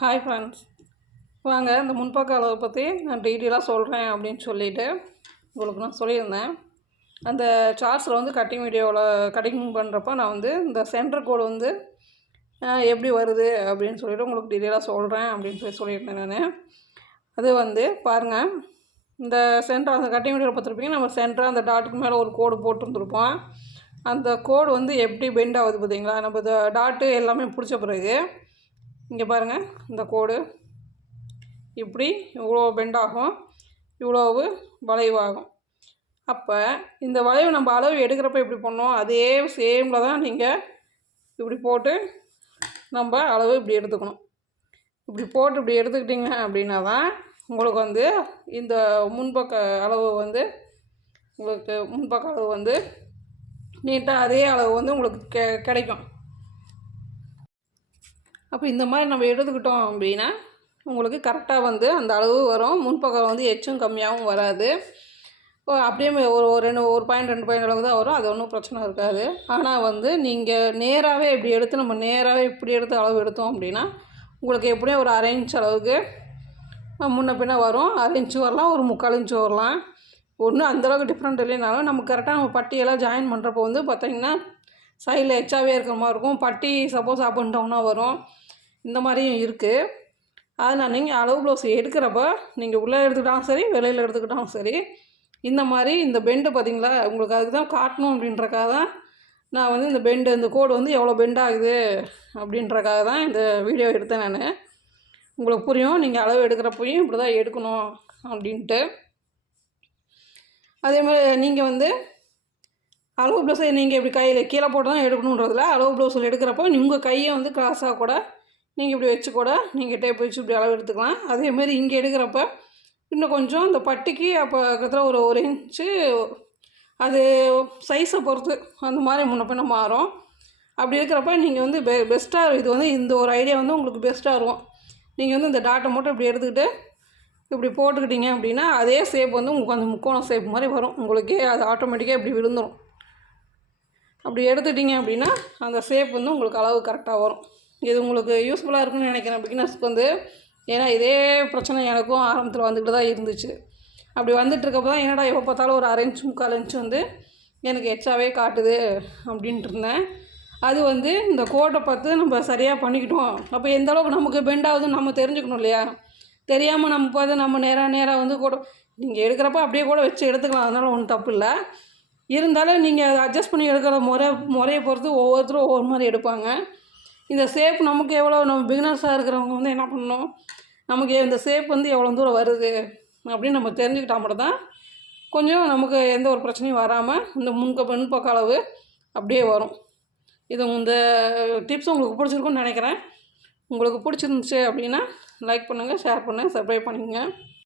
Hi friends, வாங்க இந்த முன்பக்க அளவை பற்றி நான் டீட்டெயிலாக சொல்கிறேன் அப்படின்னு சொல்லிவிட்டு உங்களுக்கு நான் சொல்லியிருந்தேன். அந்த சார்ட்ஸில் வந்து கட்டிங் வீடியோவில் கட்டிங் பண்ணுறப்ப நான் வந்து இந்த சென்டர் கோடு வந்து எப்படி வருது அப்படின்னு சொல்லிவிட்டு உங்களுக்கு டீட்டெயிலாக சொல்கிறேன் அப்படின்னு சொல்லியிருந்தேன் நான். அது வந்து பாருங்கள், இந்த சென்டர் அந்த கட்டிங் வீடியோவில் பார்த்துருப்பீங்க. நம்ம சென்டர் அந்த டாட்டுக்கு மேலே ஒரு கோடு போட்டுருந்துருப்போம். அந்த கோடு வந்து எப்படி பெண்ட் ஆகுது பார்த்தீங்களா? நம்ம இந்த டாட்டு எல்லாமே பிடிச்ச பிறகு இங்கே பாருங்கள், இந்த கோடு இப்படி இவ்வளோ பெண்ட் ஆகும், இவ்வளவு வளைவாகும். அப்போ இந்த வளைவு நம்ம அளவு எடுக்கிறப்ப எப்படி பண்ணோம், அதே சேமில் தான் நீங்கள் இப்படி போட்டு நம்ம அளவு இப்படி எடுத்துக்கணும். இப்படி போட்டு இப்படி எடுத்துக்கிட்டிங்க அப்படின்னா தான் உங்களுக்கு வந்து இந்த முன்பக்க அளவு வந்து உங்களுக்கு முன்பக்க அளவு வந்து நீட்டாக அதே அளவு வந்து உங்களுக்கு கிடைக்கும். அப்போ இந்த மாதிரி நம்ம எடுத்துக்கிட்டோம் அப்படின்னா உங்களுக்கு கரெக்டாக வந்து அந்த அளவு வரும். முன்பக்கம் வந்து எச்சும் கம்மியாகவும் வராது. அப்படியே ஒரு பாயிண்ட் 2 பாயிண்ட் அளவு தான் வரும். அது ஒன்றும் பிரச்சனை இருக்காது. ஆனால் வந்து நீங்கள் நேராகவே இப்படி எடுத்து நம்ம நேராகவே இப்படி எடுத்து அளவு எடுத்தோம் அப்படின்னா உங்களுக்கு எப்படியும் ஒரு 1/2 இன்ச் அளவுக்கு முன்ன பின்ன வரும். 1/2 இன்ச்சு வரலாம், ஒரு 3/4 இன்ச்சு வரலாம். ஒன்றும் அந்தளவுக்கு டிஃப்ரெண்ட் இல்லைனாலும் நம்ம கரெக்டாக நம்ம பட்டியெல்லாம் ஜாயின் பண்ணுறப்போ வந்து பார்த்திங்கன்னா சைடில் எச்சாவே இருக்கிற மாதிரி இருக்கும். பட்டி சப்போஸ் அப் அண்ட் டவுனாக வரும். இந்த மாதிரியும் இருக்குது. அதனால் நீங்கள் அளவு ப்ளவுஸ் எடுக்கிறப்ப நீங்கள் உள்ளே எடுத்துக்கிட்டாலும் சரி, வெளியில் எடுத்துக்கிட்டாலும் சரி, இந்த மாதிரி இந்த பெண்டு பார்த்திங்களா, உங்களுக்கு அதுக்கு தான் காட்டணும் அப்படின்றக்காக தான் நான் வந்து இந்த பெண்டு இந்த கோடு வந்து எவ்வளோ பெண்ட் ஆகுது அப்படின்றக்காக தான் இந்த வீடியோ எடுத்தேன் நான். உங்களுக்கு புரியும், நீங்கள் அளவு எடுக்கிறப்பையும் இப்படி தான் எடுக்கணும் அப்படின்ட்டு. அதே மாதிரி நீங்கள் வந்து அளவு ப்ளவுஸை நீங்கள் இப்படி கையில் கீழே போட்டு தான் எடுக்கணுன்றதில்ல. அளவு ப்ளவுஸில் எடுக்கிறப்போ உங்கள் கையை வந்து கிராஸாக கூட நீங்கள் இப்படி வச்சு கூட நீங்கள் டேப் வச்சு இப்படி அளவு எடுத்துக்கலாம். அதேமாரி இங்கே எடுக்கிறப்ப இன்னும் கொஞ்சம் இந்த பட்டிக்கு அப்போ கிட்டத்தட்ட ஒரு இன்ச்சு அது சைஸை பொறுத்து அந்த மாதிரி முன்ன பின்ன மாறும். அப்படி இருக்கிறப்ப நீங்கள் வந்து பெஸ்ட்டாக இது வந்து இந்த ஒரு ஐடியா வந்து உங்களுக்கு பெஸ்ட்டாக இருக்கும். நீங்கள் வந்து இந்த டாட்டை மட்டும் இப்படி எடுத்துக்கிட்டு இப்படி போட்டுக்கிட்டீங்க அப்படின்னா அதே ஷேப் வந்து உங்களுக்கு அந்த முக்கோணம் ஷேப் மாதிரி வரும். உங்களுக்கே அது ஆட்டோமேட்டிக்காக இப்படி விழுந்துடும். அப்படி எடுத்துட்டிங்க அப்படின்னா அந்த ஷேப் வந்து உங்களுக்கு அளவு கரெக்டாக வரும். இது உங்களுக்கு யூஸ்ஃபுல்லாக இருக்குன்னு நினைக்கிறேன் பிகினர்ஸ்க்கு வந்து. ஏன்னா இதே பிரச்சனை எனக்கும் ஆரம்பத்தில் வந்துக்கிட்டு தான் இருந்துச்சு. அப்படி வந்துட்டுருக்கப்போ தான் என்னடா எப்போ பார்த்தாலும் ஒரு 1/2 இன்ச்சு 3/4 இன்ச்சு வந்து எனக்கு எச்சாவே காட்டுது அப்படின்ட்டு இருந்தேன். அது வந்து இந்த கோட்டை பார்த்து நம்ம சரியாக பண்ணிக்கிட்டோம். அப்போ எந்த அளவுக்கு நமக்கு பெண்ட் ஆகுதுன்னு நம்ம தெரிஞ்சுக்கணும் இல்லையா? தெரியாமல் நம்ம பார்த்து நம்ம நேராக வந்து கூட நீங்கள் எடுக்கிறப்ப அப்படியே கூட வச்சு எடுத்துக்கலாம். அதனால் ஒன்றும் தப்பு இல்லை. இருந்தாலும் நீங்கள் அதை அட்ஜஸ்ட் பண்ணி எடுக்கிற முறையை பொறுத்து ஒவ்வொருத்தரும் ஒவ்வொரு மாதிரி எடுப்பாங்க. இந்த ஷேப் நமக்கு எவ்வளோ, நம்ம பிகினர்ஸாக இருக்கிறவங்க வந்து என்ன பண்ணணும், நமக்கு இந்த ஷேப் வந்து எவ்வளோ தூரம் வருது அப்படின்னு நம்ம தெரிஞ்சுக்கிட்டால் மட்டும்தான் கொஞ்சம் நமக்கு எந்த ஒரு பிரச்சனையும் வராமல் இந்த முன்பக்க அளவு அப்படியே வரும். இந்த டிப்ஸ் உங்களுக்கு பிடிச்சிருக்குன்னு நினைக்கிறேன். உங்களுக்கு பிடிச்சிருந்துச்சு அப்படின்னா லைக் பண்ணுங்கள், ஷேர் பண்ணுங்கள், சப்ஸ்கிரைப் பண்ணிக்கங்க.